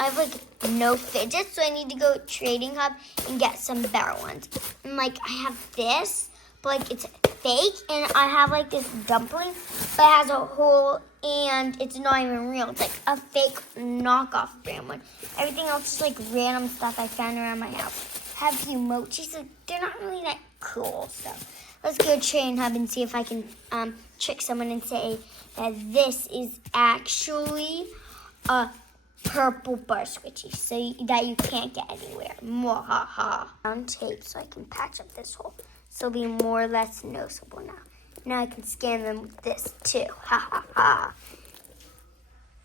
I have like no fidgets, so I need to go to Trading Hub and get some better ones. And like I have this, but like it's fake, and I have like this dumpling, but it has a hole and it's not even real. It's like a fake knockoff brand one. Everything else is like random stuff I found around my house. I have a few mochis, so they're not really that cool. So let's go to Trading Hub and see if I can trick someone and say that this is actually a purple bar squishy, so that you can't get anywhere. Mwahaha. On tape so I can patch up this hole. So it'll be more or less noticeable now. Now I can scan them with this too. Ha ha ha.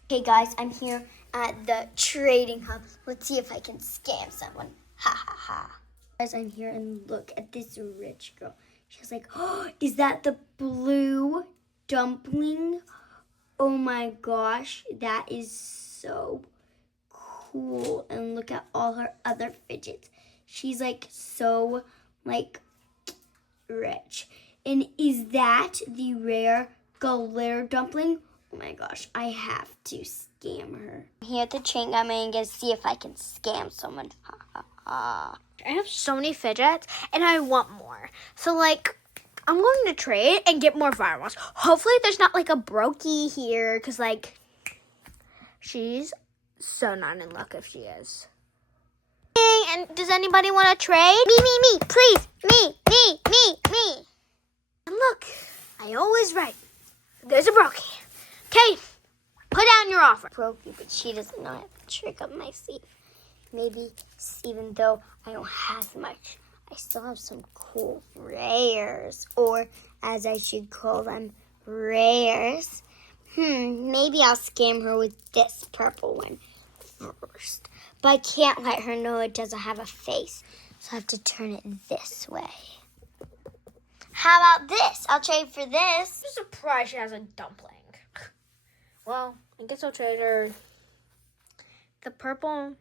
Okay guys, I'm here at the Trading Hub. Let's see if I can scam someone. Ha ha ha. Guys, I'm here and look at this rich girl. She's like, oh, is that the blue dumpling? Oh my gosh, that is so cool. And look at all her other fidgets. She's like so like rich. And is that the rare glitter dumpling? Oh my gosh, I have to scam her. I'm here at the chain. I'm going to see if I can scam someone. Ha ha ha. I have so many fidgets and I want more. So like I'm going to trade and get more viral ones. Hopefully there's not like a brokey here, because like she's so not in luck if she is. Hey, and does anybody want to trade? Me, please. Me. And look, I always write. There's a brokey. Okay, put down your offer. Brokey, but she doesn't know how to trick up my sleeve. Maybe even though I don't have much, I still have some cool rares, or as I should call them, rares. Maybe I'll scam her with this purple one first. But I can't let her know it doesn't have a face, so I have to turn it this way. How about this? I'll trade for this. I'm surprised she has a dumpling. Well, I guess I'll trade her the purple.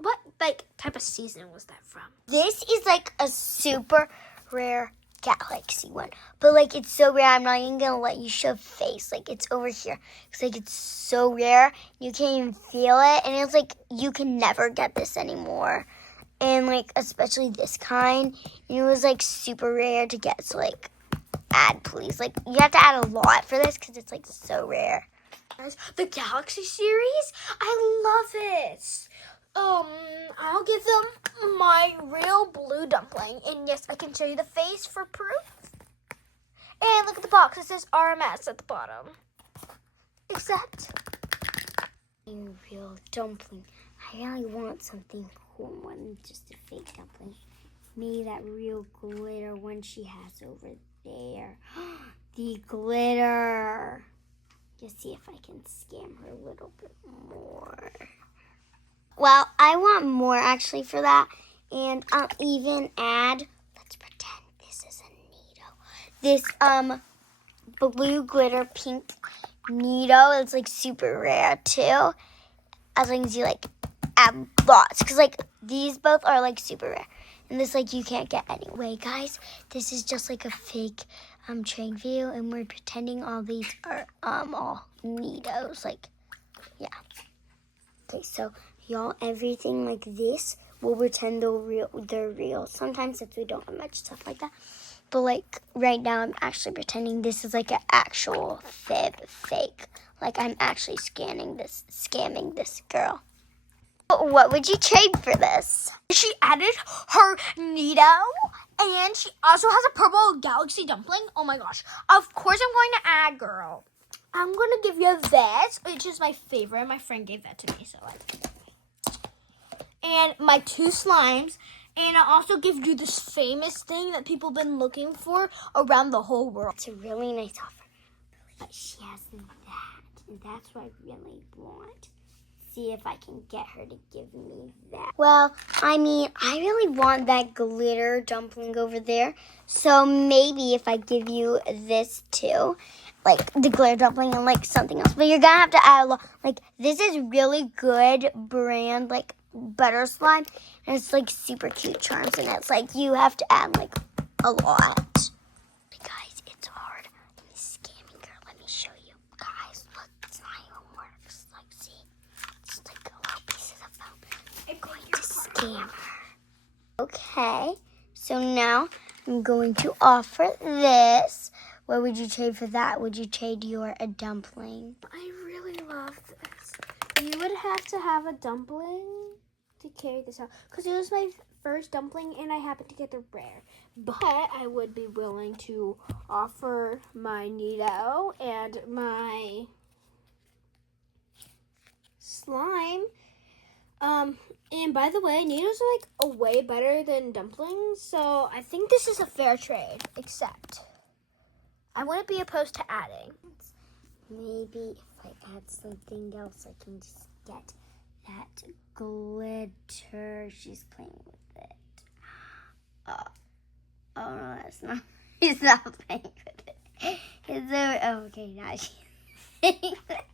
What like type of season was that from? This is like a super rare galaxy one. But like it's so rare, I'm not even gonna let you show face. Like it's over here. It's like it's so rare, you can't even feel it. And it's like you can never get this anymore. And like especially this kind. And it was like super rare to get. So like add please. Like you have to add a lot for this because it's like so rare. The Galaxy series? I love it. I'll give them my real blue dumpling. And yes, I can show you the face for proof. And look at the box. It says RMS at the bottom. Except A real dumpling. I really want something cool more than just a fake dumpling. Maybe that real glitter one she has over there. The glitter. Just see if I can scam her a little bit more. Well, I want more actually for that. And I'll even add, let's pretend this is a needle. This blue glitter pink needle. It's like super rare too. As long as you like add lots. Because like these both are like super rare. And this like you can't get anyway, guys. This is just like a fake train view. And we're pretending all these are all needles. Like, yeah. Okay, so y'all, everything like this, we'll pretend they're real. Sometimes if we don't have much stuff like that. But like right now, I'm actually pretending this is like an actual fake. Like I'm actually scamming this girl. What would you trade for this? she added her needle, and she also has a purple galaxy dumpling. Oh my gosh. Of course I'm going to add, girl. I'm going to give you this, which is my favorite. My friend gave that to me, so I like it. And my 2 slimes. And I also give you this famous thing that people have been looking for around the whole world. It's a really nice offer. But she has that. And that's what I really want. See if I can get her to give me that. Well, I mean, I really want that glitter dumpling over there. So maybe if I give you this too, like the glitter dumpling and like something else. But you're going to have to add a lot. Like this is really good brand, like butter slime. And it's like super cute charms. And it's like you have to add like a lot. Guys, it's hard. He's scamming her. Let me show you. Guys, look, it's not even works. Like, see? It's scammer. Okay, so now I'm going to offer this. What would you trade for that? Would you trade a dumpling? I really love this. You would have to have a dumpling to carry this out because it was my first dumpling and I happened to get the rare. But I would be willing to offer my Nido and my slime. And by the way, Nido's are like a way better than dumplings, so I think this is a fair trade, except I wouldn't be opposed to adding. Maybe if I add something else, I can just get that glitter. She's playing with it. Oh no, that's not. He's not playing with it. It's over. Oh, okay, now she's playing with it.